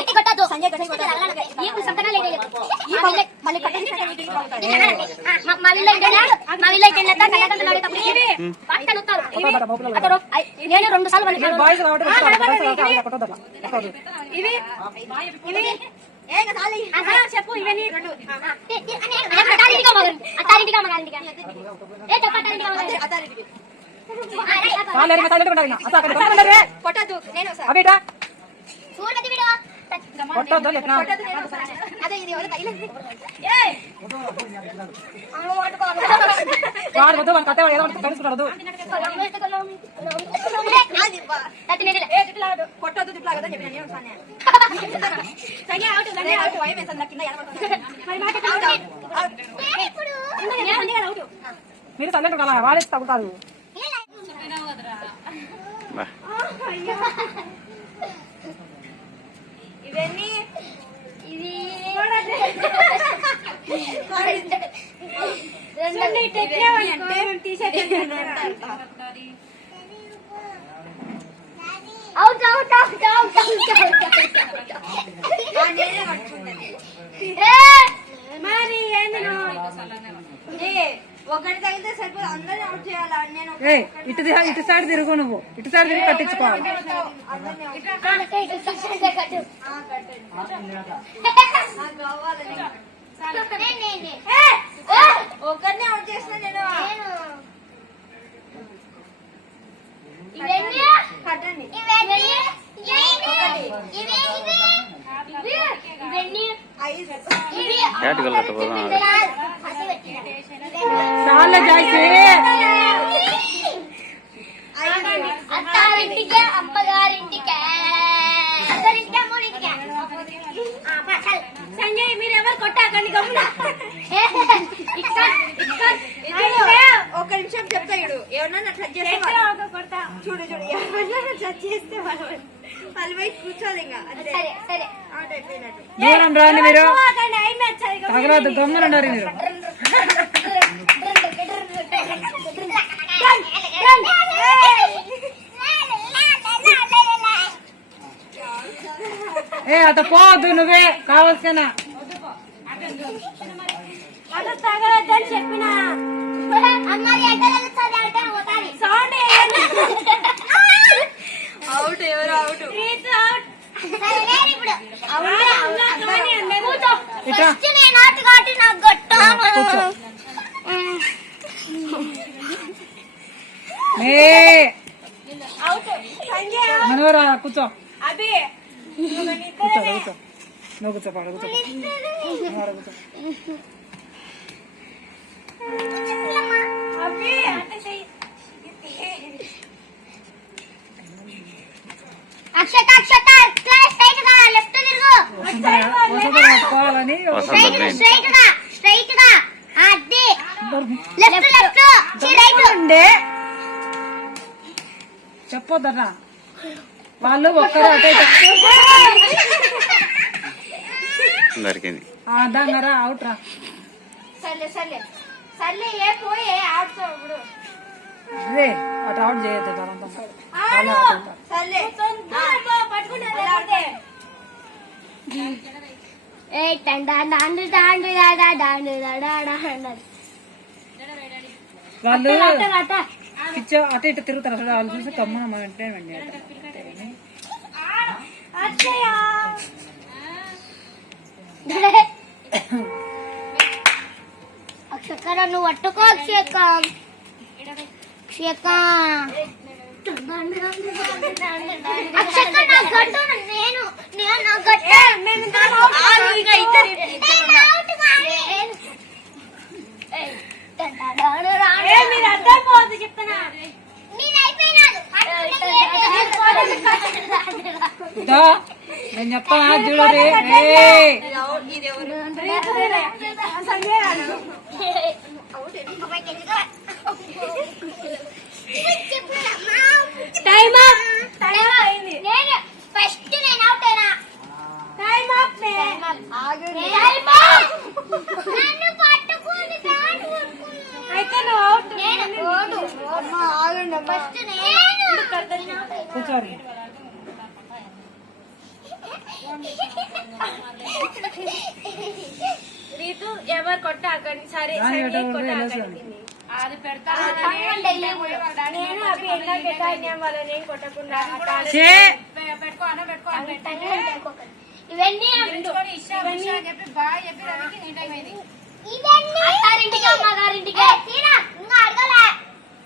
గట్టి కొట్టద్దు. సంజయ్ గట్టి కొట్టదు ఈ సంతకాలు ఏంటి ఈ మళ్ళీ మళ్ళీ కట్టండి మా మా వీళ్ళ ఇంటేనా మా వీళ్ళ ఇంటేనా కళ్ళకంటలు ఆడేటప్పుడు ఇవి పక్కన ఉత్తారు అతను నేను రెండు సార్లు పలికాను బాయ్స్ కొట్టదు కొట్టదు ఇవి ఇవి చెప్పు ఇవన్నీ రెండు. అత్తారింటిగా మగండి అత్తారింటిగా మగాలింటిగా ఏ చెప్ప అత్తారింటిగా ఎరిగిన సైలెంట్ ఉంటారు అసలు అక్కడ కొట్టద్దు. నేను అవిటా అదే ఇది ఎవరు తగిలింది వాడు వద్దు వాడు కట్టేవాడు ఏదో ఒకటి కలుసుకుంటాడు కొట్టొద్దు తిప్పలా కదా చెప్పిన నేను సానే సంగే అవుట్ సంగే అవుట్ భయం వేస్తుంది కింద మీరు సైలెంట్ కదా వాడేసి తగ్గుతారు. ఇవన్నీ ఇది out out out out out పట్టుకుంటాను. మరి ఏంది ఒకటి తగిలితే సరిపోదు అందరిని అవుట్ చేయాలా? నేను ఏ ఇటు ది- ఇటు సైడ్ తిరుగు నువ్వు. ఇటు సైడ్ తిరిగి కట్టించుకోవాలి అందరిని అవుట్ నాకు కావాలని ఒకరిని అవుట్ చేసిన నేను. కట్టండి. ఐదు. చాలా జాయిసే అత్తారింటికే అమ్మగారింటికే అత్తరింటికే అమ్మోరింటికే. సంజయ్ మీరు ఎవరు కొట్టాకండి గమ్మున. ఒక నిమిషం చెప్తా ఇడు. ఎవరన్నా టచ్ చేస్తే చూడు చూడు. ఎవరన్నా టచ్ చేస్తే వాళ్ళు వాళ్ళు పోయి కూర్చోదు ఇంకా అంతే. సరే సరే. అవుట్ అయిపోయినట్టు దూరం రాండి మీరు. తగలదు గమ్మున ఉండాలి మీరు. ఏ అట పోవద్దు నువ్వే కావాల్సిన. చెప్పిన. అవుట్ ఎవరు అవుట్ సరే నేను ఇప్పుడు కొట్టాను కూర్చో. కూర్చో కూర్చో నువ్వు కూర్చో పాడు కూర్చో. కూర్చో. అక్షత అక్షత స్ట్రైట్గా లెఫ్ట్ తిరుగు. స్ట్రైట్ మెయిన్ స్ట్రైట్గా స్ట్రైట్గా అది లెఫ్ట్ లెఫ్ట్ రైట్ ఉండే చెప్పొద్దట వాళ్ళు ఒక్కరు అటే దొరికింది దంగరా అవుట్ రా సర్లే సర్లే సర్లే ఏ పోయే ఆడుతావు ఇప్పుడు రే అటు అవుట్ చేయొద్దు అదంతా ఆడు సర్లే పట్టుకుంటే ఏ టండా డాండు డాండు డాడా డాండు డాడా డాండు వాళ్ళు పిచ్చో అటు ఇటు తిరుగుతారు అసలు వాళ్ళు చూసి కమ్మన మన ఇంటే వెండి పట్టుకో అక్షక అక్షక అక్షక నా గట్టు నేను. నేను గట్టు ఇద్దరు మీరు అర్థం పోదు చెప్తున్నా నేను అయిపోయినాను దా నేను చెప్తానా చూడరే టైమ్ అప్ టైమ్ అయింది నేను ఫస్ట్ నేను అవుట్ అయినా టైమ్ అప్ టైమ్ అప్ నన్ను పట్టుకొని బ్యాట్ అయితే నువ్వు అవుట్. నేను అవుట్ ఆగండి ఫస్ట్ నేను కూర్చోరి రీతు ఎవరు కొట్ట అక్కడి సరే సరే? కొట్ట. అది పెడతా నేను అవి నేను కొట్టకుండా అట్లా చే ఇవన్నీ ఇవన్నీ అత్తారింటికి అమ్మగారింటికి. తీరా ఇంకా అడగలే.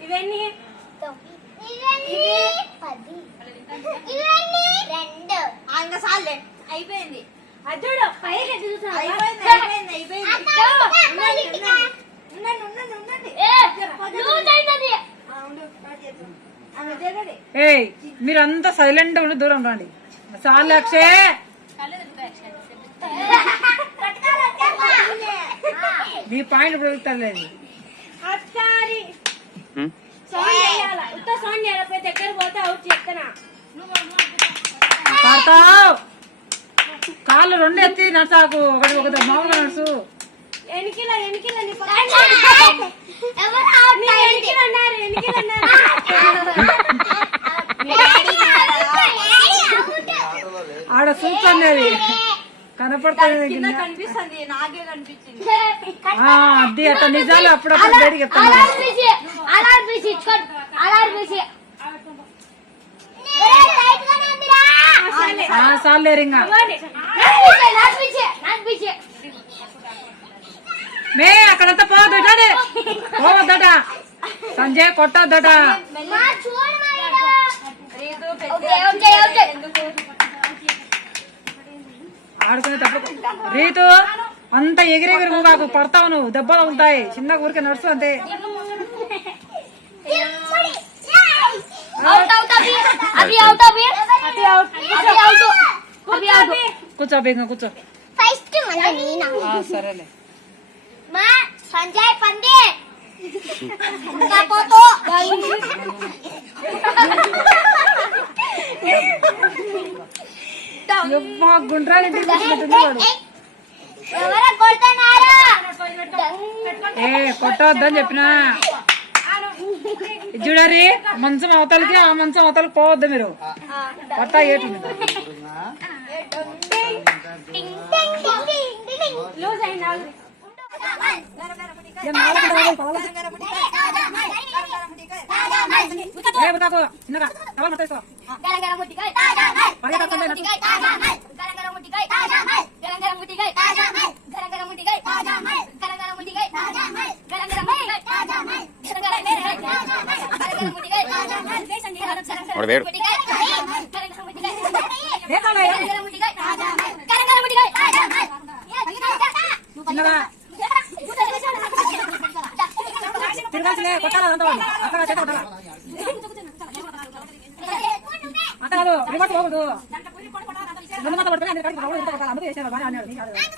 ఇవన్నీ? ఇవన్నీ పది. ఇవన్నీ రెండు ఆ, ఇంకా సార్లే అయిపోయింది. అది చూడు పైకి చూసా అయిపోయింది అయిపోయింది అయిపోయింది. ఉండండి ఉండండి. ఉండండి ఆ, ఉండు, స్టార్ట్ చేద్దాం. ఆమె జరగండి. ఏయ్ మీరంతా సైలెంట్ ఉండి దూరం రండి. చాలు అక్షే. నీ పాయింట్ ఇప్పుడు పోయి దగ్గర పోతే అవుట్ చెప్తానా పడతావు కాళ్ళు రెండు ఎత్తి నడుసాకు ఒకటి ఒక మామూలుగా నడుసు ఆడ చూస్తుంది కనపడుతుంది అది అట్ట నిజాలు అప్పుడప్పుడు బయటికి చెప్తాను ఆ, చాలేరు ఇంకా మే అక్కడంతా పోవద్దట పోవద్దట. Sanjay కొట్టొద్దట. Ritu okay, okay, okay. ఎందుకు ఆడుకునే తప్ప రీతు అంత ఎగిరెగిరి ఊగాకు పడతావు నువ్వు. దెబ్బలు ఉంటాయి చిన్న ఊరికే నడుస్తూ అంతే. Out out out Abhi out Abhi out Abhi out కూర్చో బేగ కూర్చో ఫస్ట్ మళ్ళీ నేనా ఆ, సరేలే. మా సంజయ్ పంది కాపోతో యమ్మా, గుండ్రాలు ఇంటికి వాడు. ఏ కొట్టవద్దని చెప్పినా. చూడరి మంచం అవతలకి ఆ మంచం అవతలకి పోవద్దు మీరు కొట్ట ఏటుంది టింగ్ వేడు. అంత కాదు రివర్స్ పోకూడదు ముందు మాత్రం పడిపోయి అందరి కాడికి రావాలి, అందుకే చేశాను బాగా అన్నాడు